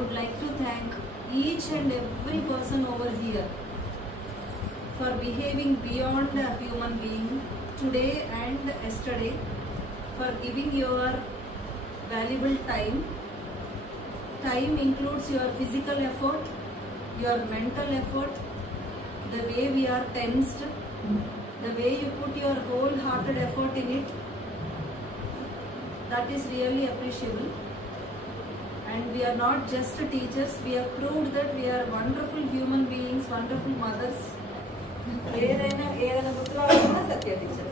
would like to thank each and every person over here for behaving beyond a human being today and yesterday, for giving your valuable time. Time includes your physical effort, your mental effort, the way we are tensed, the way you put your wholehearted effort in it. That is really appreciable. And we are not just teachers, we have proved that we are wonderful human beings, wonderful mothers. ఏదైనా గుర్తురావాలన్నా సత్య teacher.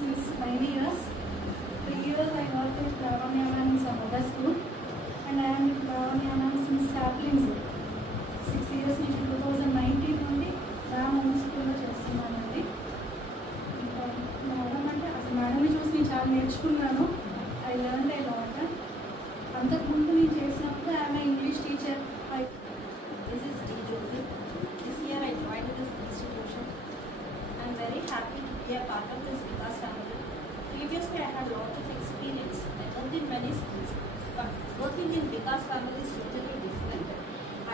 Since 9 years. 3 years I worked with Lavanya ma'am in some other school, and I am with Lavanya ma'am since saplings. 6 years నుంచి 2019 నుండి రామ్ హోమ్ స్కూల్లో చేస్తున్నానండి. మేడం అంటే అసలు మేడంని చూసి నేను చాలా నేర్చుకున్నాను. I learn a lot. అంతకుముందు నేను చేసినప్పుడు I'm English teacher. This is D. Jyoti. This year I joined this institution. I am very happy to be a part of this Vikas family. Previously I had lots of experience. I worked in many schools, but working in Vikas family is totally different.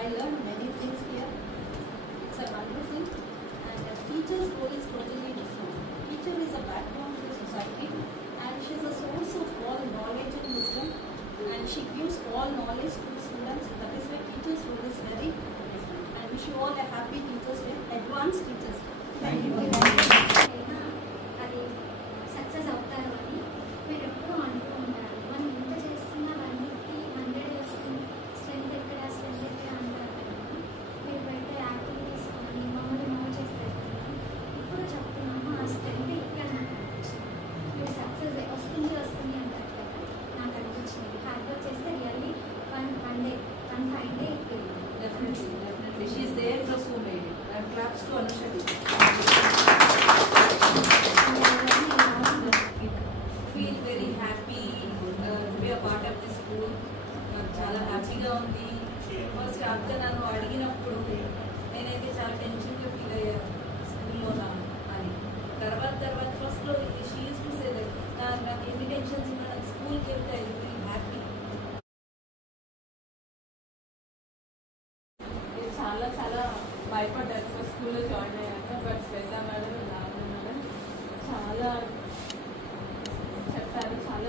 I learned many things here. It's a wonderful, and a teacher's role is totally different. Teacher is a backbone to the society, and she is a source of all knowledge and wisdom, and she gives all knowledge to the students. That is why teacher's role is very different. I wish you all a happy Teachers' Day, advanced Teachers' Day. Thank you. అది సక్సెస్ అవుతారు అని మీరు ఎప్పుడూ అంటూ ఉంటారు. మనం ఇంత చేస్తున్నవన్నిటికీ 100 వస్తుంది, స్ట్రెంత్ ఎక్కడ అంటారు. మీరు పెట్టే యాక్టివిటీస్ కానీ మమ్మల్ని మూవ్ చేస్తారు. ఇప్పుడు చెప్తున్నాము ఆ స్ట్రెంత్ ఇక్కడ నాకు అనిపించింది. మీరు సక్సెస్ వస్తుంది అంటారు కదా, నాకు అనిపించింది. హార్డ్ వర్క్ చేస్తే really one fine day it will. Definitely. She is there for so many. And claps to Anusha. Feel very happy to be a part of this school. చాలా హ్యాపీగా ఉంది. ఫస్ట్ అక్క నన్ను అడిగినప్పుడు నేనైతే చాలా టెన్షన్గా ఫీల్ అయ్యాను స్కూల్లోనా అని. తర్వాత ఫస్ట్లో she used to say that నాకు ఎన్ని టెన్షన్స్ ఉన్నా నాకు స్కూల్కి వెళ్తే ఐ ఫీల్ హ్యాపీ. చాలా భయపడ్డారు ఫస్ట్ స్కూల్లో జాయిన్ అయ్యాక. బట్ శ్వేత మేడం, రాజు మేడం చాలా చెప్పారు, చాలా